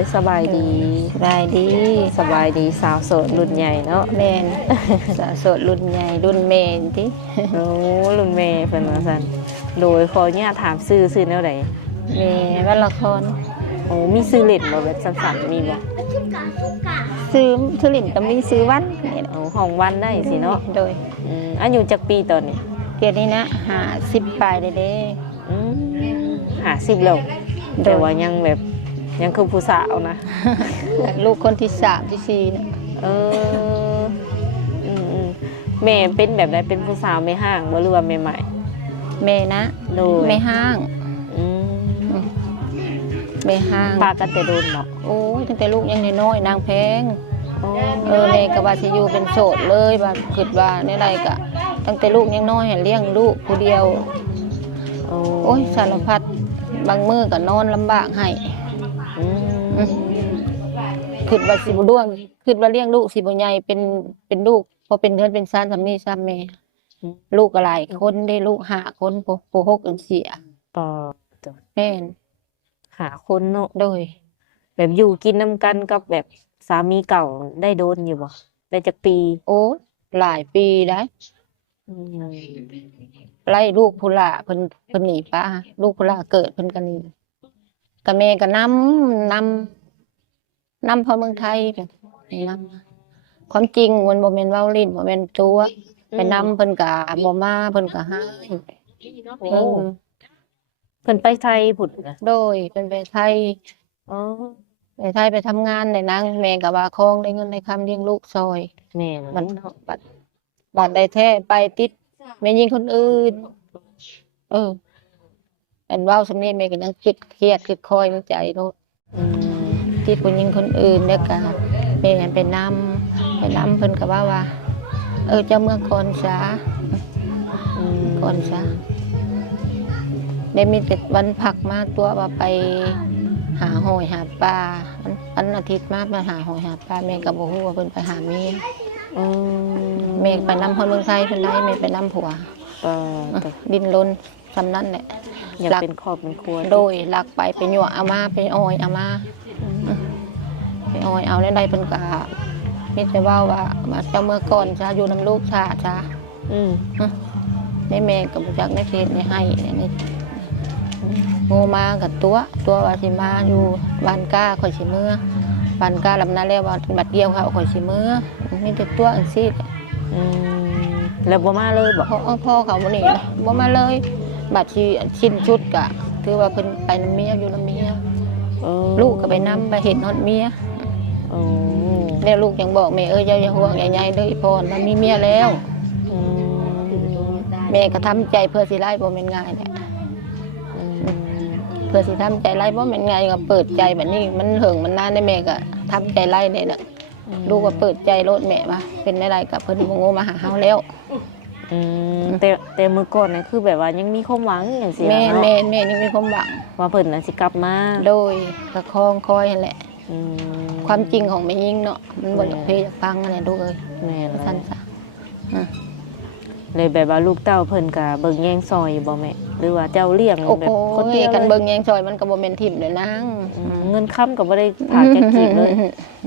ยสบายดี สบายดี สบายดีสาวโสดรุ่นใหญ่เนาะ แม่น สาวโสดรุ่นใหญ่รุ่นเมนติ โอ้รุ่นแม่เพิ่นว่าซั่นโดยขออนุญาตถามชื่อแนวใด แม่วัลละคร โอ้มีชื่อเล่นบ่แบบสั้นๆมีบ่ ซื้อทุลินก็มีซื้อวันนี่แหละ โอ้ห้องวันได้สิเนาะ โดย อายุจักปีตอนนี้ เกียรตินี้นะ50ปลายเลยเด้ 50แล้วแต่ว่ายังแบบยังคือผู้สาวนะ ลูกคนที่3ที่4นะ เอออืมแม่เป็นแบบใดเป็นผู้สาวไม่ห้างบ่หรือว่าแม่ใหม่ แม่นะ โดย ไม่ห้าง อืม ไม่ห้าง พากันแต่โดนเนาะ โอ้ยตั้งแต่ลูกยังน้อยๆนางแพง อ๋อ แม่ก็ว่าสิอยู่เป็นโสดเลยว่าคิดว่าในไรก็ตั้งแต่ลูกยังน้อยให้เลี้ยงลูกผู้เดียว โอ้ยสารพัดบางมื้อก็นอนลำบากให้ อืม คิดว่าสิบ่ร่วงคิดว่าเลี้ยงลูกสิบ่ใหญ่เป็นลูกพอเป็นเดือนเป็นซ่านซำนี้ซ้ำแม่ลูกก็หลายคนได้ลูก5คนผู้6อันเสีย ต่อ แม่น หาคนเนาะ โดย แบบอยู่กินน้ำกันกับแบบสามีเก่าได้โดนอยู่บ่ได้จักปี โอ้หลายปีได้ อืม ไล่ลูกผู้ล่าเพิ่นหนีป้าลูกผู้ล่าเกิดเพิ่นก็หนีก็แม่ก็นำพอเมืองไทยไปนำความจริงมันบ่แม่นเว้าลิ้นบ่แม่นตัวไปนำเพิ่นก็บ่มาเพิ่นก็หาย โอ้เพิ่นไปไทยพุ่นน่ะ โดยเพิ่นไปไทย อ๋อ ไปไทยไปทำงานได้นางแม่ก็ว่าคองได้เงินได้คำเลี้ยงลูกซอย แม่น มันบัดได้แท้ไปติดแม่ยิงคนอื่นอันเว้าสำนี้แม่ก็ยังคิดเครียดคิดคอยในใจโลด อืม ติดผู้หญิงคนอื่นแล้วก็แม่ไปนำเพิ่นก็ว่าเจ้าเมื่อก่อนซะ อืม ก่อนซะได้มีแต่วันพักมาตัวว่าไปหาหอยหาปลาวันอาทิตย์มาหาหอยหาปลาแม่ก็บ่ฮู้ว่าเพิ่นไปหาเมีย อืม แม่ไปนำคนเมืองไทยเพิ่นได้แม่ไปนำผัว แต่ ดินรนซำนั้นแหละ อยากเป็นครอบเป็นครัว โดยลักไปยั่วเอามาไปอ้อยเอามาไปอ้อยเอาแล้วได้เพิ่นก็มีแต่ว่าเจ้าเมื่อก่อนซะอยู่นำลูกชาซะ อืม ในแม่ก็บ่จักในเขตนี่ให้นี่โง่มากับตัวว่าสิมาอยู่บ้านก้าข่อยสิมื้อบ้านก้าลำนาแล้วว่าบัดเดียวเขาข่อยสิมื้อมีแต่ตัวอันซี่ อืมแล้วบ่มาเลยบ่ พ่อเขาบ่นี่บ่มาเลยบัดสิชิ้นชุดก็ถือว่าเพิ่นไปนำเมียอยู่นำเมีย เออ ลูกก็ไปนำไปเห็นฮอดเมีย โอ้ แล้วลูกยังบอกแม่อย่าห่วงอย่าใหญ่เด้อพ่อมันมีเมียแล้ว อืม แม่ก็ทำใจเพื่อสิไล่บ่แม่นง่ายแหละ อืม เพื่อสิทำใจไล่บ่แม่นง่ายก็เปิดใจแบบนี้มันเหิงมันนานได้แม่ก็ทำใจไล่นี่แหละลูกก็เปิดใจโลดแม่ว่าเป็นอะไรกับเพิ่นบ่โง่มาหาเฮาแล้ว อืมแต่มื้อก่อนน่ะคือแบบว่ายังมีความหวังจังซี่ แม่ เนาะ นี่มีความหวัง ว่าเพิ่นน่ะสิกลับมา โดยประคองคอยนั่นแหละ อืม ความจริงของแม่ยิงเนาะมันบ่อยากเพอยากฟังนั่นแหละลูกเอ้ย แม่น ซั่น เลย ซะ เลยแบบว่าลูกเต้าเพิ่นก็เบิ่งแย่งซอยอยู่บ่แม่หรือว่าเจ้าเลี้ยง โอ้ แบ โห บคนเดียว กัน เลย เบิ่งแยงซอยมันก็บ่แม่นทิ่มเด้อนาง เงินค้ำก็บ่ได้ผากจักกีบเลย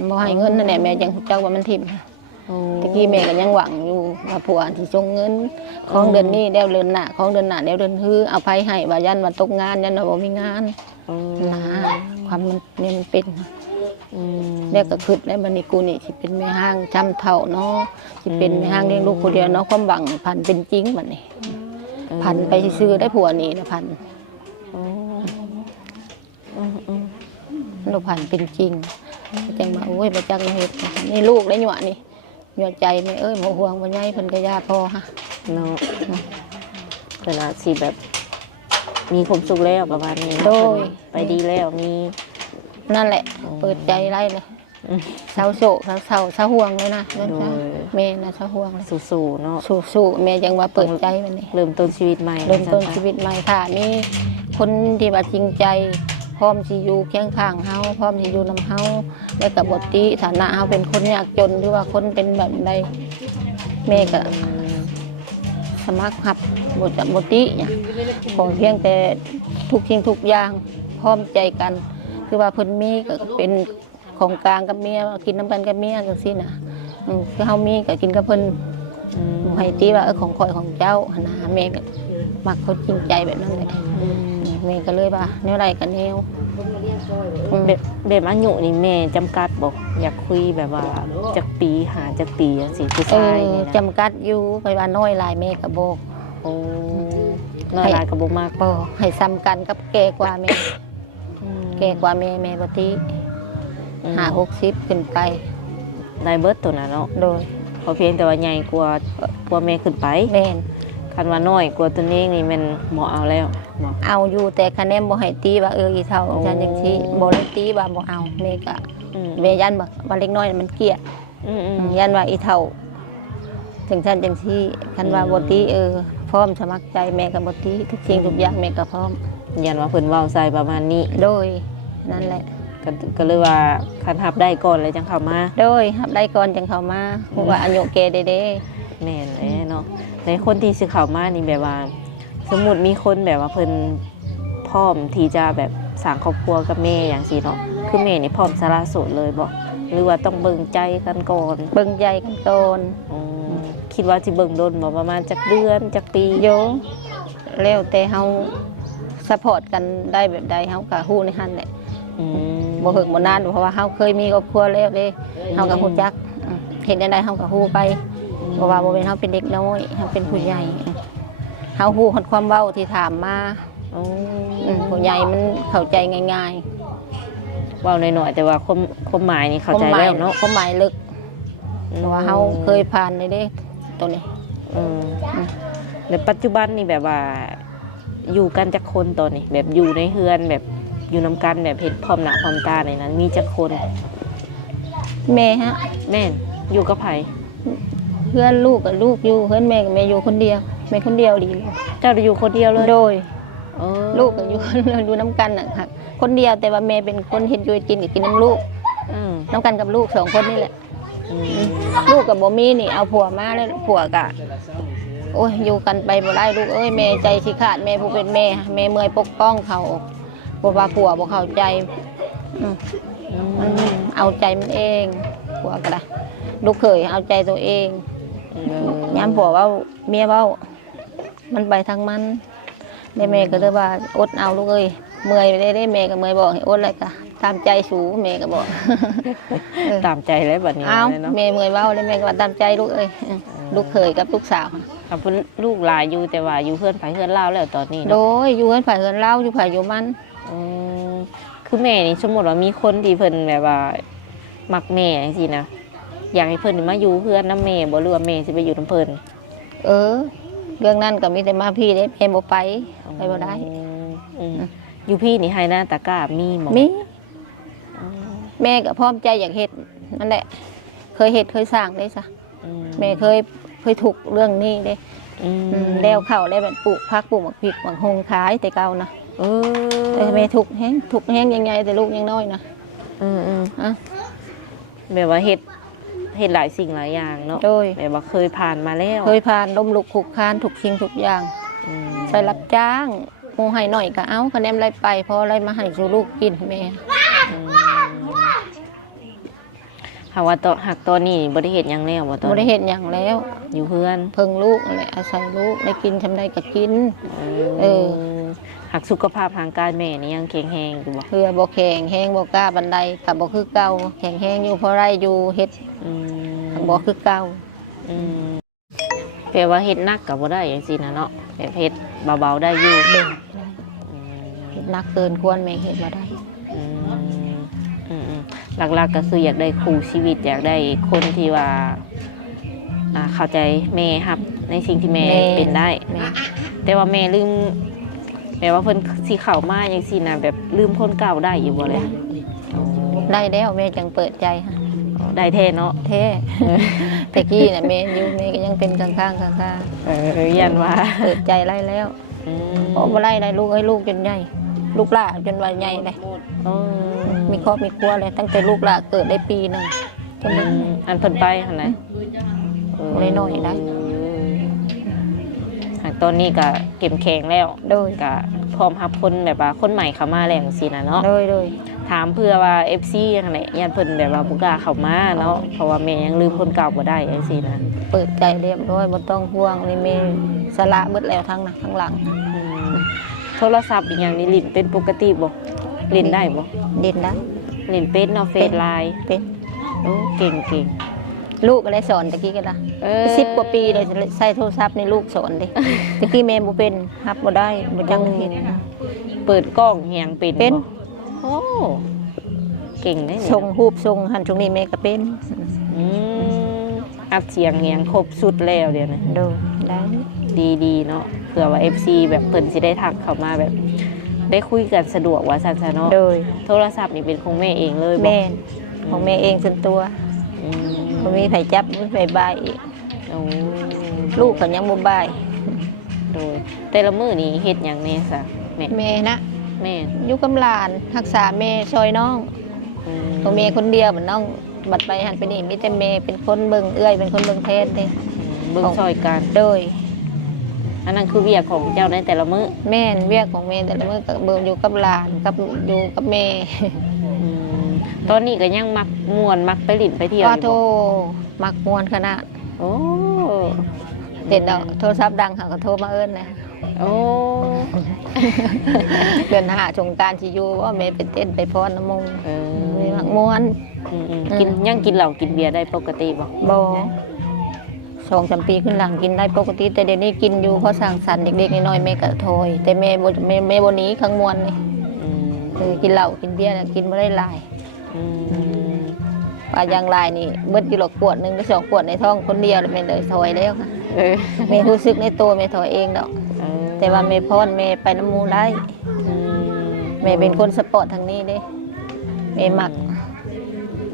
บ่ให้เงินนั่นแหละแม่ยังรู้จักว่ามันทิ่ม โอ้ ตะกี้แม่ก็ยังหวังอยู่ว่าผัวที่ส่งเงินของเดือนนี้แล้วเดือนหน้าของเดือนหน้าแล้วเดือนฮื้อเอาไปให้ว่ายันว่าตกงานยันว่าบ่มีงาน อืม นะความมันเนี่ยมันเป็น อืม แล้วก็คิดแล้วบัดนี้กูนี่สิเป็นแม่ห้างจำเท่าเนาะสิเป็นแม่ห้างเลี้ยงลูกคนเดียวเนาะความหวังพันเป็นจริงบัดนี้พันไปซื้อได้ผัวนี่นะพัน โอ้อืมอืม ลูกพันเป็นจริงจังว่าโอ้ยบ่จักเฮ็ดนี่ลูกได้หยั่วนี่หยั่วใจแม่เอ้ยบ่ห่วงบ่ใหญ่เพิ่นก็ย่าพ่อฮะ เนาะเพิ่นอาจสิแบบ มีความสุขแล้วประมาณนี้ โดย ไปดีแล้วมี นั่นแหละ เปิดใจไล่เลย อืม เศร้าโศกเศร้าห่วงเลยนะนั่น โด ค่ะ ย แม่นะเศร้าห่วงเลย สู้ๆเนาะ สู้แม่ยังว่าเปิดใจมันนี่ เริ่มต้นชีวิตใหม่ เริ่มต้นชีวิตใหม่ค่ะมีคนที่ว่าจริงใจ พร้อมสิอยู่เคียงข้างเฮาพร้อมสิอยู่นำเฮาแล้วก็บ่ติฐานะเฮาเป็นคนยากจนหรือว่าคนเป็นแบบใดแม่ก็ สมัครหับบทบติเนี่ยขอเพียงแต่ทุกสิ่งทุกอย่างพร้อมใจกัน คือว่าเพิ่นมีก็เป็นของกลางกับเมียกินน้ำกันกับเมียจังซี่น่ะคือเฮามีก็กินกับเพิ่นให้ตีว่าของข่อยของเจ้าหั่นนะแม่ก็มักเขาจริงใจแบบนั้นแหละแม่ก็เลยว่าแนวใดก็แนว แบบอายุนี่แม่จำกัดบอกอยากคุยแบบว่าจักปีหาจักปีจังซี่ผู้ชายนี่นะ จำกัดอยู่ไปว่าน้อยหลายแม่ก็บอก โอ้น้อยหลายก็บ่มาก บ่ให้ซ้ำกันกับแก่กว่าแม่แก่กว่าแม่บ่ติ50-60ขึ้นไป ได้เบิดตัวน่ะเนาะ โดย เพราะเพียงแต่ว่าใหญ่กว่าแม่ขึ้นไป แม่น คันว่าน้อยกว่าตัวนี้นี่มันบ่เอาแล้วบ่ เอาอยู่แต่คะแนนบ่ให้ตีว่าอีเท่าจังจังซี่บ่ได้ตีว่าบ่เอาแม่ก็แม่ยันว่าเล็กน้อยมันเกลียดยันว่าอีเท่าจังซั่นจังซี่คันว่าบ่ตีพร้อมสมัครใจแม่ก็บ่ตีทุกสิ่งทุกอย่างแม่ก็พร้อม ยันว่าเพิ่นเว้าใส่ประมาณนี้ โดยนั่นแหละ ก็เลยว่าคันรับได้ก่อนเลยจังเข้ามา โดยรับได้ก่อนจังเข้ามาเพราะว่าอายุแก่เด้ แม่นแหละเนาะในคนที่สิเข้ามานี่แบบว่า สมมุติมีคนแบบว่าเพิ่นพร้อมที่จะแบบสร้างครอบครัวกับแม่อย่างซี่เนาะคือแม่นี่พร้อมสละโสดเลยบ่หรือว่าต้องเบิ่งใจกันก่อน เบิ่งใจกันก่อน คิดว่าสิเบิ่งโดนบ่ประมาณจักเดือนจักปี โยแล้วแต่เฮาซัพพอร์ตกันได้แบบใดเฮาก็ฮู้ในหั่นแหละบ่เฮิกบ่นานเพราะว่าเฮาเคยมีครอบครัวแล้วเด้เฮาก็ฮู้จักเห็นได้เฮาก็ฮู้ไปเพราะว่าบ่เป็นเฮาเป็นเด็กน้อยเฮาเป็นผู้ใหญ่เฮาฮู้ความเว้าที่ถามมาผู้ใหญ่มันเข้าใจง่ายๆ เว้าหน่อยๆแต่ว่าความหมายนี่เข้าใจแล้วเนาะ ความหมายลึกเพราะว่าเฮาเคยผ่านในเด้ตัวนี้ในปัจจุบันนี่แบบว่าอยู่กันจักคนตอนนี้แบบอยู่ในเฮือนแบบอยู่นํกันแบบเฮ็ดพร้อมหน้าพร้อมตาในนั้นมีจักคน แม่ฮะ แม่นอยู่กับไผ เพื่อนลูกกับลูกอยู่เพื่อนแม่กับแม่อยู่คนเดียวแม่คนเดียวดีเลย เจ้าได้อยู่คนเดียวเลย โดยลูกก็อยู่ ดูน้ำกันน่ะค่ะคนเดียวแต่ว่าแม่เป็นคนเห็นอยู่กินกับกินน้ำลูกน้ำกันกับลูก2คนนี่แหละลูกกับบ่มีนี่เอาผัวมาแล้วผัวกะโอ้ยอยู่กันไปบ่ได้ลูกเอ้ยแม่ใจสิขาดแม่ผู้เป็นแม่เมื่อยปกป้องเขาบ่ว่าผัวบ่เข้าใจมันเอาใจมันเองผัวก็ได้ลูกเคยเอาใจตัวเองย้ำผัวว่าเมียเว้ามันไปทางมันแม่ก็เลยว่าอดเอาลูกเอ้ยเมื่อยไปได้แม่ก็เมื่อยบอกให้อดอะไรก็ตามใจสูแม่ก็บอก ตามใจแล้วบัดนี้ เอา เนาะ แม่เมื่อยเว้าแล้วแม่ก็ว่าตามใจลูกเอ้ยลูกเคยกับลูกสาว กับลูกหลายอยู่แต่ว่าอยู่เพื่อนไผเพื่อนเล่าแล้วตอนนี้ โด เนาะ ยอยู่กันฝ่ายเฮือนเล่าอยู่ฝ่ายอยู่มัน คือแม่นี่สมมติว่ามีคนที่เพิ่นแบบว่ามักแม่จังซี่นะอยากให้เพิ่นมาอยู่เพื่อนน้ำแม่บ่หรือว่าแม่สิไปอยู่น้ำเพิ่น เรื่องนั้นก็มีแต่มาพี่ได้แม่บ่ไปบ่ได้ อยู่พี่นี่ให้หน้าตะกร้ามีหมอ มีแม่ก็พร้อมใจอยากเฮ็ดนั่นแหละเคยเฮ็ดเคยสร้างได้ซะแม่เคยถูกเรื่องนี้เด้แล้วเข้าได้แบบปลูกผักปลูกหมักพริกหมักหงขายแต่เก่านะแต่แม่ถูกแห้งยังไงแต่ลูกยังน้อยนะแบบว่าเฮ็ดหลายสิ่งหลายอย่างเนาะ โดย แบบว่าเคยผ่านมาแล้ว เคยผ่านล้มลุกคลุกคลานทุกสิ่งทุกอย่างไปรับจ้างหมูให้หน่อยก็เอาคะแนนไรไปพออะไรมาให้สู่ลูกกินแม่หากว่าตอนนี้บ่ได้เฮ็ดหยังแล้วบ่ตอน บ่ได้เฮ็ดหยังแล้ว อยู่เพื่อน เพิ่งลูกอะไรอาศัยลูกได้กินทำได้ก็กินหากสุขภาพทางกายแม่นี่ยังแข็งแรงอยู่บ่ เพื่อบ่แข็งแห้งบ่กล้าบันไดกับบ่คือเก่าแข็งแห้งอยู่เพราะไรอยู่เฮ็ดบ่คือเก่าแปลว่าเฮ็ดหนักก็บ่ได้จังซี่นะเนาะแบบเฮ็ดเบาๆได้อยู่เฮ็ดหนักเกินควรแม่เฮ็ดบ่ได้หลักๆก็คืออยากได้คู่ชีวิตอยากได้คนที่ว่าเข้าใจแม่ครับในสิ่งที่แม่เป็นได้แต่ว่าแม่ลืมแปลว่าเพิ่นสิเข้ามาจังซี่นะแบบลืมคนเก่าได้อยู่บ่เลยได้แล้วแม่จังเปิดใจค่ะได้แท้เนาะแท้แต่กี้น่ะแม่อยู่แม่ก็ยังเป็นข้างยันว่าเปิดใจไล่แล้วบ่ไล่ได้ลูกให้ลูกจนใหญ่ลูกหลานจนวัยใหญ่เลยมีครอบมีครัวเลยตั้งแต่ลูกหลานเกิดได้ปีนึงอันเพิ่นไปหั่นน่ะเลยน้อยได้ตอนนี้ก็เข้มแข็งแล้วโดยก็พร้อมรับคนแบบว่าคนใหม่เข้ามาแล้วจังซี่น่ะเนาะโดย ถามเพื่อว่า FC จังได๋ญาติเพิ่นแบบว่าบ่กล้าเข้ามาเนาะเพราะว่าแม่ยังลืมคนเก่าบ่ได้จังซี่นะ เปิดใจเรียบร้อยบ่ต้องห่วงนี่แม่สละเบิดแล้วทั้งหน้าทั้งหลัง อืมโทรศัพท์อีกอย่างนี้ลิ้นเป็นปกติบ่ลิ้นได้บ่ เด่นนะ ลิ้นเป็นเนาะเฟซไลน์ เป็น โอ้เก่ง ลูกก็ได้สอนตะกี้ก็ได้ ๆเออ 10 กว่าปีเลยใช้โทรศัพท์ในลูกสอนดิตะกี้แม่บ่เป็นรับบ่ได้บ่จังเฮ็ด เปิดกล้องเฮียงเป็น เป็น บ่โอ้เก่งได้นี่ ส่งรูปส่งหันตรงนี้แม่ก็เป็น อืมอัดเสียงเฮียงครบสุดแล้วเดี๋ยวนี้ ดูได้ ดีๆเนาะเผื่อว่า FC แบบเพิ่นสิได้ทักเข้ามาแบบ ได้คุยกันสะดวกว่าซั่นซะเนาะ โดย โทรศัพท์นี่เป็นของแม่เองเลยบ่ แม่นของแม่เองส่วนตัว อืม บ่มีไผจับบ่มีไผบายอีก โอ้ ลูกก็ยังบ่บาย โดยแต่ละมื้อนี้เฮ็ดหยังแน่ซะแม่ แม่นะ แม่ อยู่กับหลานรักษาแม่ซอยน้อง อืม ตัวแม่คนเดียวเหมือนน้องบัดไปหันไปนี่มีแต่แม่เป็นคนเบิ่งเอื้อยเป็นคนเบิ่งแทนเด้ เบิ่งซอยกัน โดย อันนั้นคือเวียกของเจ้าในแต่ละมื้อ แม่นเวียกของแม่แต่ละมื้อก็เบิ่งอยู่กับหลานกับอยู่กับแม่ อืมตอนนี้ก็ยังมักม่วนมักไปลิ้นไปเที่ยวอ อ้อยู่ โท บ่ มักม่วนขนาด โอ้ เห็นดอกโทรศัพท์ดังเขาก็โทรมาเอิ้นนะ โอ้ เดือน5สงกรานต์สิอยู่ว่าแม่ไปเต้นไปพรน้ำมง เออ มีมักม่วน กินยังกินเหล้ากินเบียร์ได้ปกติบ่ บ่2-3 ปีขึ้นหลังกินได้ปกติแต่เดี๋ยวนี้กินอยู่เพราะสร้างสรรค์เด็กๆน้อยๆแม่ก็โทยแต่แม่บ่หนีข้างมวนนี่ อืม กินเหล้ากินเบียร์น่ะกินบ่ได้หลาย อืม ว่าอย่างไรนี่เบิดอยู่หลอกขวดหนึ่งก็2 ขวดในท้องคนเดียวเลยแม่เลยถอยแล้วค่ะ เออ แม่รู้สึกในตัวแม่ถอยเองดอก เออ แต่ว่าแม่พรแม่ไปน้ำหมูได้ อืม แม่เป็นคนสปอร์ตทางนี้เด้แม่มัก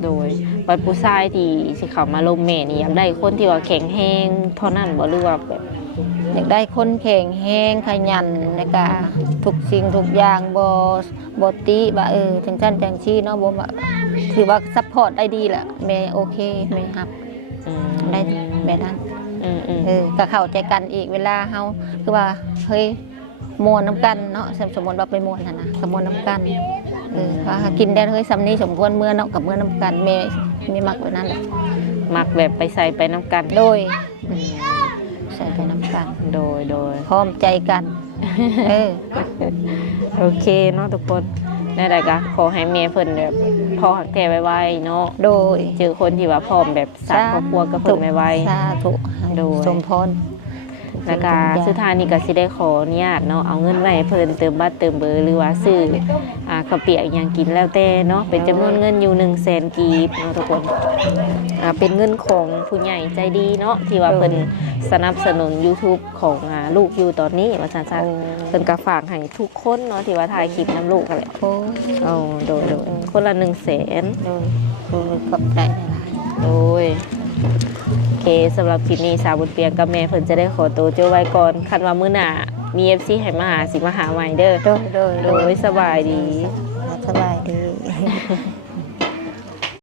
โดยวัยผู้ชายที่สิเข้ามาลมแม่นี่อยากได้คนที่ว่าแข็งแรงเท่านั้นบ่หรือว่าแบบ อยากได้คนแข็งแรงขยันแล้วก็ทุกสิ่งทุกอย่างบ่ติว่าจังซั่นจังซี่เนาะบ่ว่าถือว่าซัพพอร์ตได้ดีแหละแม่โอเคแม่รับ อืม ได้แบบนั้น อืมอืม ก็เข้าใจกันอีกเวลาเฮาคือว่าเฮ้ยม่วนน้ำกันเนาะสมมติว่าไปม่วนน่ะนะก็ม่วนน้ำกันว่ากินได้เฮ้ยสำนี้สมควรเมื่อเนาะกับเมื่อน้ำกันแม่มีมักแบบนั้นแหละ มักแบบไปใส่ไปน้ำกัน โดย อืม ใส่ไปน้ำกัน โดย พร้อมใจกัน โอเคเนาะทุกคนได้แต่ก็ขอให้เมียเพิ่นแบบพอหักแท้ไวๆเนาะ โดย เจอคนที่ว่าพร้อมแบบสร้างครอบครัวกับเพิ่นไว สาธุ โดย สมพร ๆแล้วก็สุดท้ายนี่ก็สิได้ขออนุญาตเนาะเอาเงินไว้ให้เพิ่นเติมบัตรเติมเบอร์หรือว่าซื้อข้าวเปียกอหยังกินแล้วแต่เนาะเป็นจำนวนเงินอยู่100,000กีบเนาะทุกคนเป็นเงินของผู้ใหญ่ใจดีเนาะที่ว่าเพิ่นสนับสนุน YouTube ของลูกอยู่ตอนนี้ว่าซั่นๆ เพิ่นก็ฝากให้ทุกคนเนาะที่ว่าถ่ายคลิปน้ำลูกกันแหละ โอ้ เอาโดยคนละ100,000 โดยขอบใจหลาย โดยโอเคสำหรับคลิปนี้สาวบุญเปียงกับแม่เพิ่นจะได้ขอตัวเจ้าไว้ก่อนคันว่ามื้อหน้ามี FC ให้มาหาสิมาหาใหม่เด้อ โดย โดยสบายดี สบายดี